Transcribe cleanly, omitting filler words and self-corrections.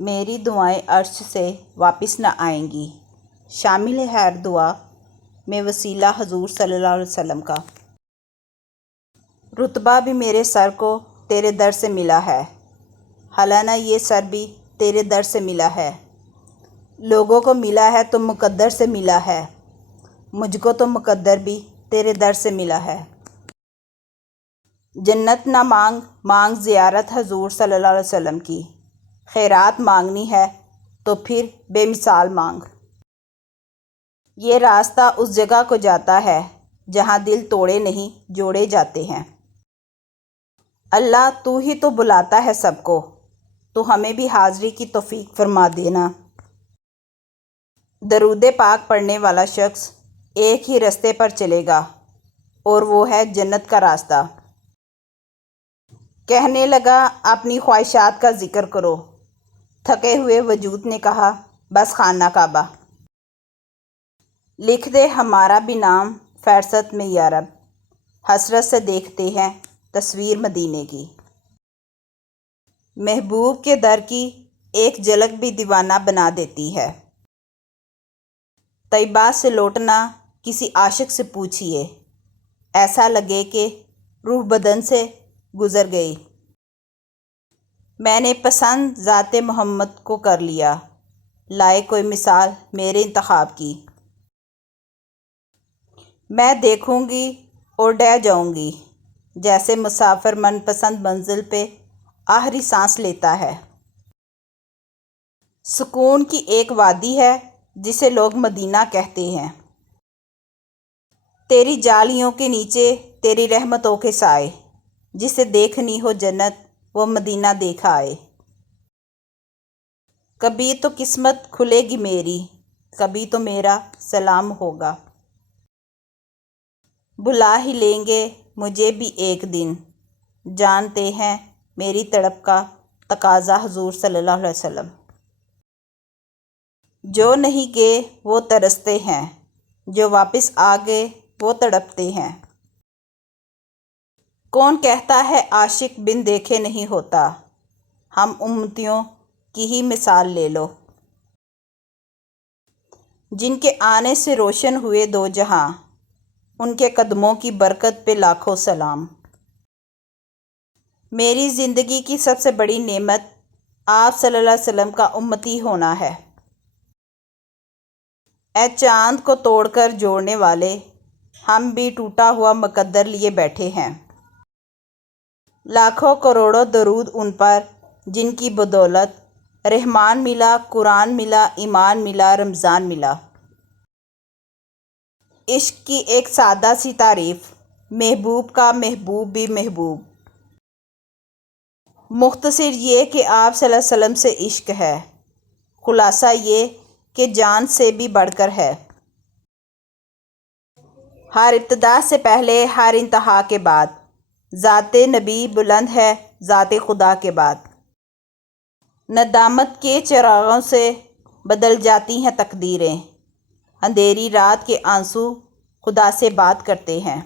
میری دعائیں عرش سے واپس نہ آئیں گی۔ شامل ہے ہر دعا میں وسیلہ حضور صلی اللہ علیہ وسلم کا۔ رتبہ بھی میرے سر کو تیرے در سے ملا ہے، حالانہ یہ سر بھی تیرے در سے ملا ہے۔ لوگوں کو ملا ہے تو مقدر سے ملا ہے، مجھ کو تو مقدر بھی تیرے در سے ملا ہے۔ جنت نہ مانگ، مانگ زیارت حضور صلی اللہ علیہ وسلم کی۔ خیرات مانگنی ہے تو پھر بے مثال مانگ۔ یہ راستہ اس جگہ کو جاتا ہے جہاں دل توڑے نہیں جوڑے جاتے ہیں۔ اللہ تو ہی تو بلاتا ہے سب کو، تو ہمیں بھی حاضری کی توفیق فرما دینا۔ درود پاک پڑھنے والا شخص ایک ہی راستے پر چلے گا اور وہ ہے جنت کا راستہ۔ کہنے لگا اپنی خواہشات کا ذکر کرو، تھکے ہوئے وجود نے کہا بس خانہ کعبہ۔ لکھ دے ہمارا بھی نام فہرست میں یا رب، حسرت سے دیکھتے ہیں تصویر مدینے کی۔ محبوب کے در کی ایک جھلک بھی دیوانہ بنا دیتی ہے۔ طیبہ سے لوٹنا کسی عاشق سے پوچھئے، ایسا لگے کہ روح بدن سے گزر گئی۔ میں نے پسند ذات محمد کو کر لیا، لائے کوئی مثال میرے انتخاب کی۔ میں دیکھوں گی اور ڈہ جاؤں گی، جیسے مسافر من پسند منزل پہ آخری سانس لیتا ہے۔ سکون کی ایک وادی ہے جسے لوگ مدینہ کہتے ہیں۔ تیری جالیوں کے نیچے تیری رحمتوں کے سائے، جسے دیکھنی ہو جنت وہ مدینہ دیکھ آئے۔ کبھی تو قسمت کھلے گی میری، کبھی تو میرا سلام ہوگا۔ بلا ہی لیں گے مجھے بھی ایک دن، جانتے ہیں میری تڑپ کا تقاضا حضور صلی اللہ علیہ وسلم۔ جو نہیں گئے وہ ترستے ہیں، جو واپس آ گئے وہ تڑپتے ہیں۔ کون کہتا ہے عاشق بن دیکھے نہیں ہوتا، ہم امتیوں کی ہی مثال لے لو۔ جن کے آنے سے روشن ہوئے دو جہاں، ان کے قدموں کی برکت پہ لاکھوں سلام۔ میری زندگی کی سب سے بڑی نعمت آپ صلی اللہ علیہ وسلم کا امتی ہونا ہے۔ اے چاند کو توڑ کر جوڑنے والے، ہم بھی ٹوٹا ہوا مقدر لیے بیٹھے ہیں۔ لاکھوں کروڑوں درود ان پر جن کی بدولت رحمان ملا، قرآن ملا، ایمان ملا، رمضان ملا۔ عشق کی ایک سادہ سی تعریف، محبوب کا محبوب بھی محبوب۔ مختصر یہ کہ آپ صلی اللہ علیہ وسلم سے عشق ہے، خلاصہ یہ کہ جان سے بھی بڑھ کر ہے۔ ہر ابتدا سے پہلے، ہر انتہا کے بعد، ذات نبی بلند ہے ذات خدا کے بعد۔ ندامت کے چراغوں سے بدل جاتی ہیں تقدیریں، اندھیری رات کے آنسو خدا سے بات کرتے ہیں۔